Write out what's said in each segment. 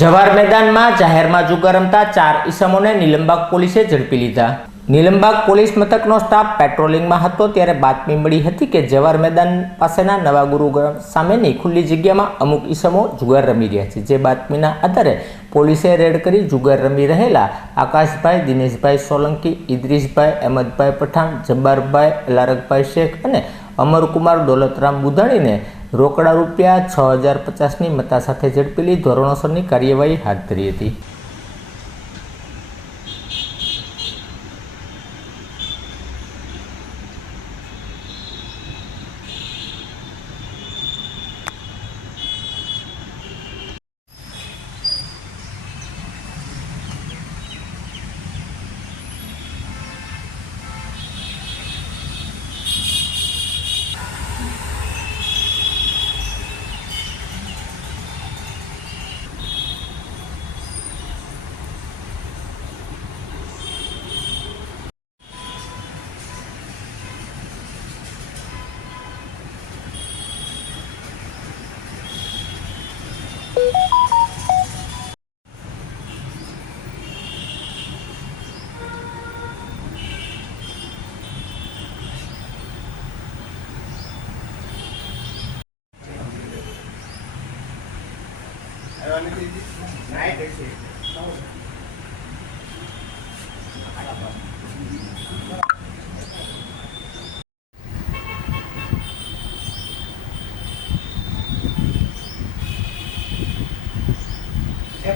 જવાહર મેદાનમાં જાહેરમાં જુગાર રમતા 4 ઈસમોને નીલમબાગ પોલીસે ઝડપી લીધા। નીલમબાગ પોલીસ મથકનો સ્ટાફ પેટ્રોલિંગમાં હતો ત્યારે બાતમી મળી હતી કે જવાહર મેદાન પાસેના નવા ગુરુગ્રામ સામેની ખુલ્લી જગ્યામાં અમુક ઈસમો જુગાર રમી રહ્યા છે। જે બાતમીના આધારે પોલીસે રેડ કરી જુગાર રમી રહેલા આકાશભાઈ, દિનેશભાઈ સોલંકી, ઇદ્રીશભાઈ, અહેમદભાઈ પઠાણ, જબ્બારભાઈ, અલારકભાઈ શેખ અને અમરકુમાર દોલતરામ બુધાણીને રોકડા રૂપિયા 6050ની મત્તા સાથે ઝડપી લઈ ધોરણસરની કાર્યવાહી હાથ ધરી હતી।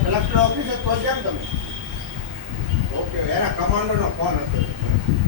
કલેક્ટર ઓફિસે પહોંચ્યા તમે? ઓકે, એના કમાન્ડરનો ફોન હતો।